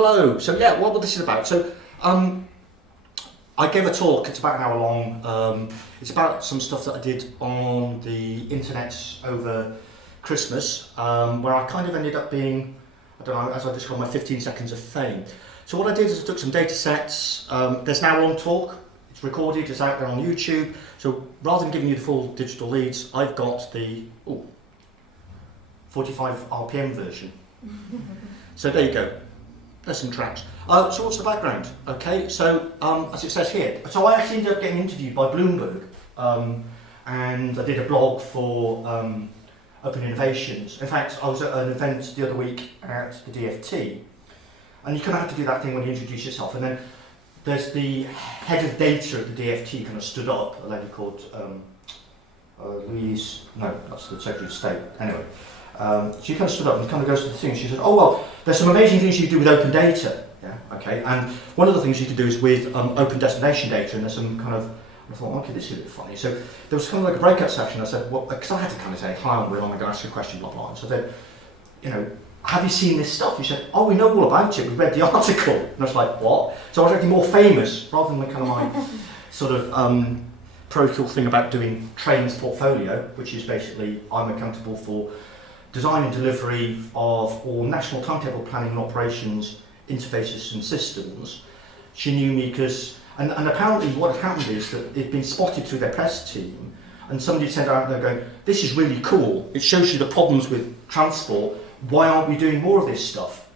Hello. So yeah, what this is about. So I gave a talk. It's about an hour long. It's about some stuff that I did on the internet over Christmas, where I kind of ended up being, I don't know, as I described, my 15 seconds of fame. So what I did is I took some data sets. There's now one talk. It's recorded. It's out there on YouTube. So rather than giving you the full digital leads, I've got the 45 RPM version. So there you go. There's some tracks. So what's the background? Okay, so as it says here, so I actually ended up getting interviewed by Bloomberg, and I did a blog for Open Innovations. In fact, I was at an event the other week at the DFT, and you kind of have to do that thing when you introduce yourself, and then there's the head of data at the DFT kind of stood up, a lady called Louise, no, that's the Secretary of State, anyway. She kind of stood up and kind of goes to the thing. She said, "Oh well, there's some amazing things you can do with open data." Yeah, okay. And one of the things you can do is with open destination data, and there's some kind of. I thought, okay, this is a bit funny. So there was kind of like a breakout session. I said, well, because I had to kind of say, "Hi, I'm Will. I'm going to ask you a question." Blah blah. And so then, you know, have you seen this stuff? He said, "Oh, we know all about it. We read the article." And I was like, "What?" So I was actually more famous rather than the kind of my sort of parochial thing about doing trains portfolio, which is basically I'm accountable for design and delivery of all national timetable planning and operations interfaces and systems. She knew me because, and apparently what had happened is that it'd been spotted through their press team, and somebody sent out there going, "This is really cool, it shows you the problems with transport, why aren't we doing more of this stuff?"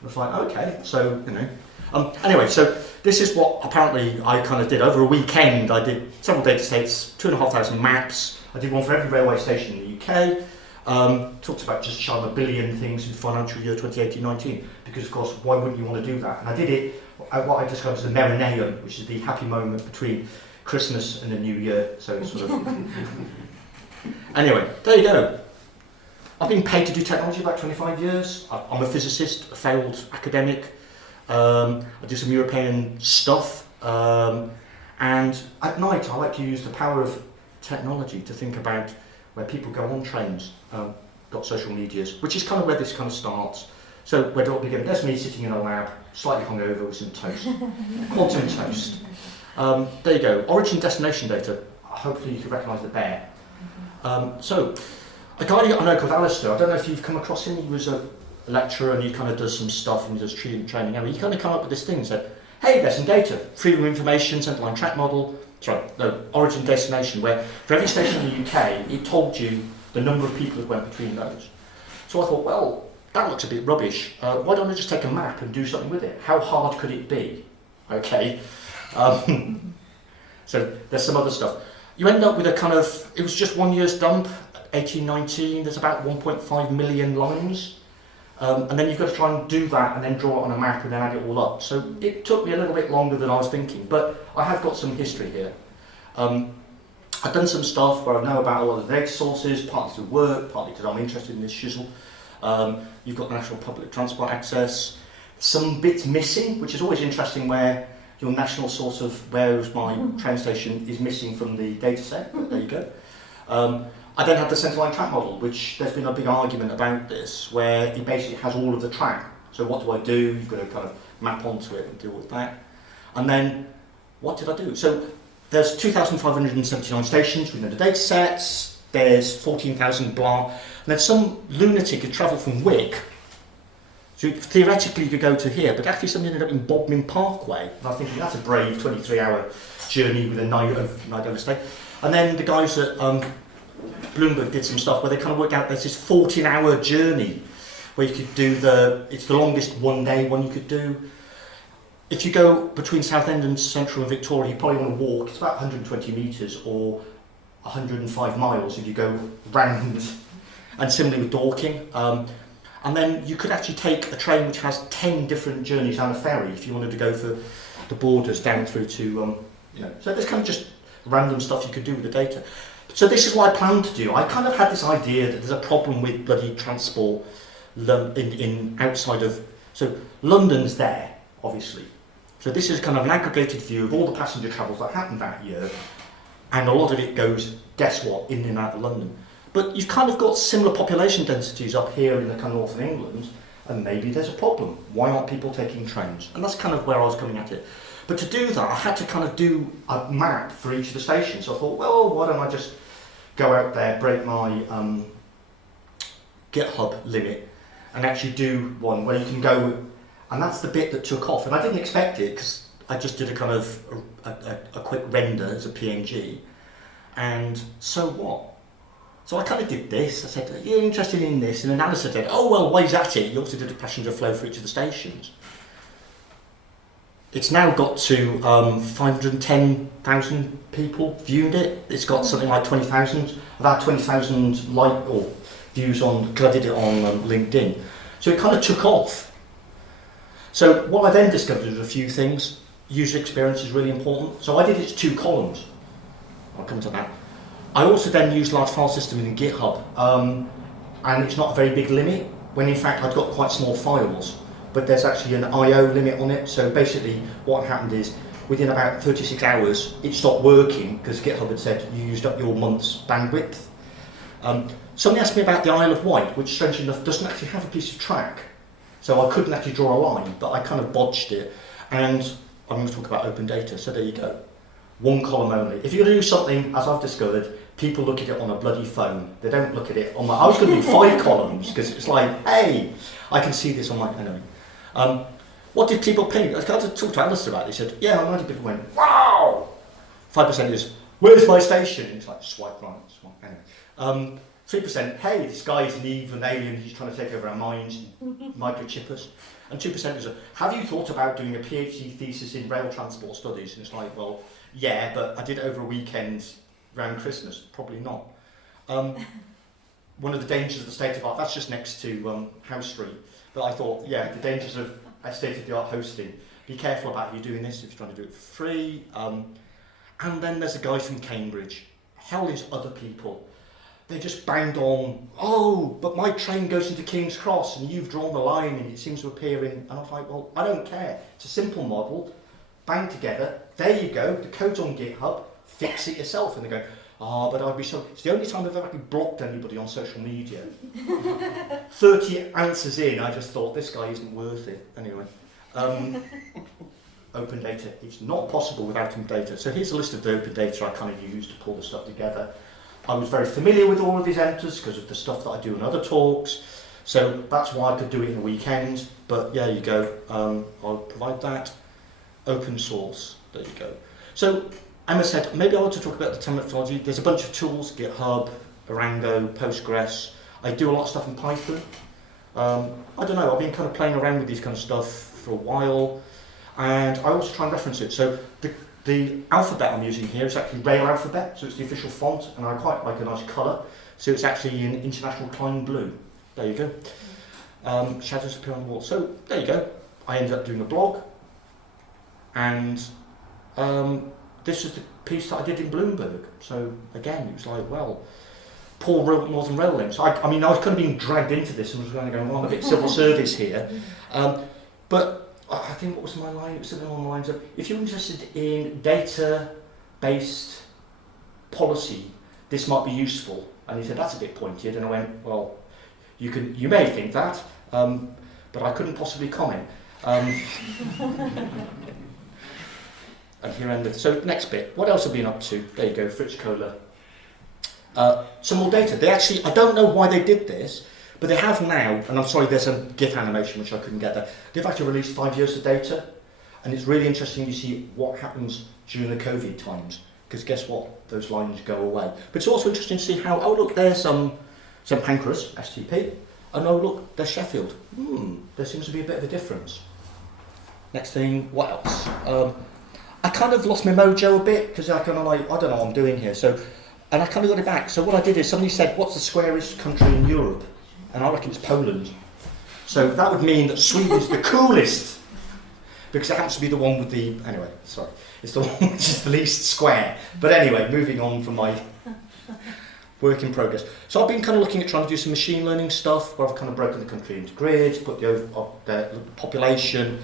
I was like, okay, so, you know. Anyway, so this is what apparently I kind of did. Over a weekend, I did several data sets, 2,500 maps. I did one for every railway station in the UK. Talked about just shy of 1 billion things in financial year 2018-19, because of course, why wouldn't you want to do that? And I did it at what I described as the Merineum, which is the happy moment between Christmas and the New Year. So it's sort of. Anyway, there you go. I've been paid to do technology about 25 years. I'm a physicist, a failed academic. I do some European stuff. And at night, I like to use the power of technology to think about where people go on trains, got social medias, which is kind of where this kind of starts. So where do I begin? There's me sitting in a lab, slightly hungover with some toast, quantum toast. There you go, origin destination data. Hopefully you can recognise the bear. So a guy I know called Alistair, I don't know if you've come across him, he was a lecturer and he kind of does some stuff and he does training. He kind of came up with this thing and said, hey, there's some data, freedom of information, central line track model, origin destination, where for every station in the UK, it told you the number of people that went between those. So I thought, well, that looks a bit rubbish. Why don't I just take a map and do something with it? How hard could it be? Okay. So there's some other stuff. You end up with a kind of, it was just 1 year's dump, 1819, there's about 1.5 million lines. And then you've got to try and do that and then draw it on a map and then add it all up. So it took me a little bit longer than I was thinking, but I have got some history here. I've done some stuff where I know about a lot of the data sources, partly through work, partly because I'm interested in this shizzle. You've got national public transport access, some bits missing, which is always interesting where your national source of where's my train station is missing from the data set, but there you go. I then have the central line track model, which there's been a big argument about this, where it basically has all of the track. So what do I do? You've got to kind of map onto it and deal with that. And then, what did I do? So there's 2,579 stations within the data sets, there's 14,000 blah, and then some lunatic had travelled from Wick. So theoretically you could go to here, but actually somebody ended up in Bodmin Parkway. And I was thinking, that's a brave 23-hour journey with a night overstay. And then the guys at Bloomberg did some stuff where they kind of worked out there's this 14-hour journey where you could do it's the longest one-day one you could do. If you go between Southend and Central and Victoria, you probably want to walk, it's about 120 metres or 105 miles if you go round, and similarly with Deakin. And then you could actually take a train which has 10 different journeys on a ferry if you wanted to go for the borders down through to, so there's kind of just random stuff you could do with the data. So this is what I planned to do. I kind of had this idea that there's a problem with bloody transport in outside of, so London's there, obviously. So this is kind of an aggregated view of all the passenger travels that happened that year, and a lot of it goes, guess what, in and out of London. But you've kind of got similar population densities up here in the kind of north of England, and maybe there's a problem. Why aren't people taking trains? And that's kind of where I was coming at it. But to do that, I had to kind of do a map for each of the stations. So I thought, well, why don't I just go out there, break my GitHub limit, and actually do one where you can go, and that's the bit that took off. And I didn't expect it, because I just did a kind of a quick render as a PNG, and so what? So I kind of did this. I said, you're interested in this? And then Alice said, oh, well, why is that it? You also did a passenger flow for each of the stations. It's now got to 510,000 people viewed it. It's got something like 20,000. I've had 20,000 views on, because I did it on LinkedIn. So it kind of took off. So what I then discovered was a few things. User experience is really important. So I did it 2 columns. I'll come to that. I also then used large file system in GitHub, and it's not a very big limit, when in fact I've got quite small files, but there's actually an I/O limit on it. So basically what happened is, within about 36 hours, it stopped working, because GitHub had said you used up your month's bandwidth. Somebody asked me about the Isle of Wight, which strangely enough doesn't actually have a piece of track. So I couldn't actually draw a line, but I kind of bodged it. And I'm going to talk about open data, so there you go. 1 column only. If you're going to do something, as I've discovered, people look at it on a bloody phone. They don't look at it on my... I was going to do 5 columns, because it's like, hey, I can see this on my... Anyway. What did people ping? I talked to Alistair about it. He said, yeah, 90 people went, wow! 5% is, where's my station? And it's like, swipe right, swipe... Anyway. 3%, hey, this guy's an evil alien, he's trying to take over our minds, microchip us. And 2% is, have you thought about doing a PhD thesis in rail transport studies? And it's like, well, yeah, but I did it over a weekend around Christmas. Probably not. One of the dangers of the state-of-art, that's just next to House Street. But I thought, yeah, the dangers of state-of-the-art hosting. Be careful about who you're doing this if you're trying to do it for free. And then there's a guy from Cambridge. Hell is other people. They just banged on, oh, but my train goes into King's Cross and you've drawn the line and it seems to appear in... And I was like, well, I don't care. It's a simple model. Bang together. There you go. The code's on GitHub. Fix it yourself. And they go, oh, but I'd be so... It's the only time I've ever actually blocked anybody on social media. 30 answers in, I just thought, this guy isn't worth it. Anyway. Open data. It's not possible without open data. So here's a list of the open data I kind of used to pull the stuff together. I was very familiar with all of these enters because of the stuff that I do in other talks. So that's why I could do it in a weekend. But yeah, you go. I'll provide that. Open source. There you go. So Emma said, maybe I want to talk about the terminology. There's a bunch of tools, GitHub, Arango, Postgres. I do a lot of stuff in Python. I don't know, I've been kind of playing around with these kind of stuff for a while. And I also try and reference it. So the alphabet I'm using here is actually Rail alphabet, so it's the official font, and I quite like a nice colour. So it's actually in International Klein Blue. There you go. Shadows appear on the wall. So there you go. I ended up doing a blog, and this is the piece that I did in Bloomberg. So again, it was like, well, poor Northern Rail links. I mean, I was kind of being dragged into this and was kind of going, well, I'm a bit civil service here. But I think, what was my line? It was something along the lines of, if you're interested in data-based policy, this might be useful. And he said, that's a bit pointed. And I went, well, you may think that, but I couldn't possibly comment. And here ended. So next bit, what else have we been up to? There you go, Fritz Kohler. Some more data. They actually, I don't know why they did this, but they have now, and I'm sorry, there's a GIF animation which I couldn't get there. They've actually released 5 years of data, and it's really interesting to see what happens during the COVID times, because guess what? Those lines go away. But it's also interesting to see how, oh look, there's St Pancras, STP, and oh look, there's Sheffield. There seems to be a bit of a difference. Next thing, what else? I kind of lost my mojo a bit, because I kind of like, I don't know what I'm doing here. So, and I kind of got it back. So what I did is, somebody said, what's the squarest country in Europe? And I reckon it's Poland. So that would mean that Sweden's the coolest, because it happens to be the one with the, anyway, sorry, it's the one which is the least square. But anyway, moving on from my work in progress. So I've been kind of looking at trying to do some machine learning stuff, where I've kind of broken the country into grids, put the population,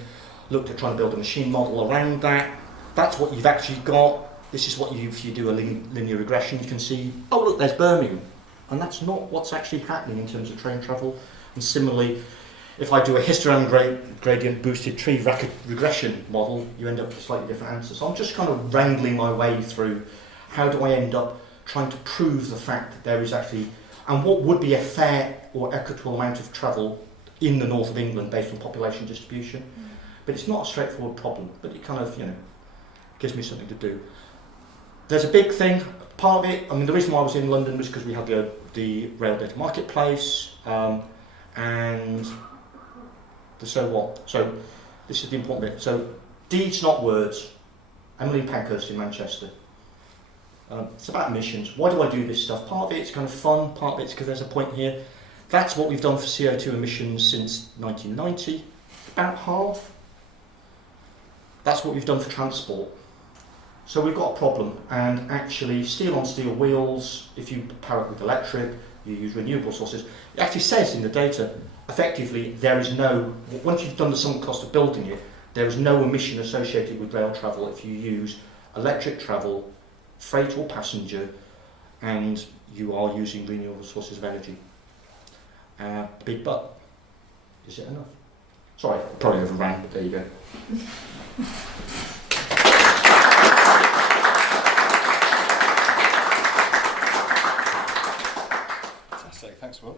looked at trying to build a machine model around that. That's what you've actually got. This is what if you do a linear regression, you can see, oh look, there's Birmingham. And that's not what's actually happening in terms of train travel. And similarly, if I do a histogram gradient boosted tree regression model, you end up with a slightly different answer. So I'm just kind of wrangling my way through how do I end up trying to prove the fact that there is actually, and what would be a fair or equitable amount of travel in the north of England based on population distribution. But it's not a straightforward problem, but it kind of, gives me something to do. There's a big thing, part of it, I mean the reason why I was in London was because we had the rail data marketplace, and the so what. So this is the important bit. So deeds, not words. Emily Pankhurst in Manchester. It's about emissions. Why do I do this stuff? Part of it's kind of fun, part of it's because there's a point here. That's what we've done for CO2 emissions since 1990, about half. That's what we've done for transport. So we've got a problem, and actually steel on steel wheels, if you power it with electric, you use renewable sources, it actually says in the data, effectively there is no, once you've done the sunk cost of building it, there is no emission associated with rail travel if you use electric travel, freight or passenger, and you are using renewable sources of energy. Big but. Is it enough? Sorry, I probably overran, but there you go. Fantastic, thanks Will.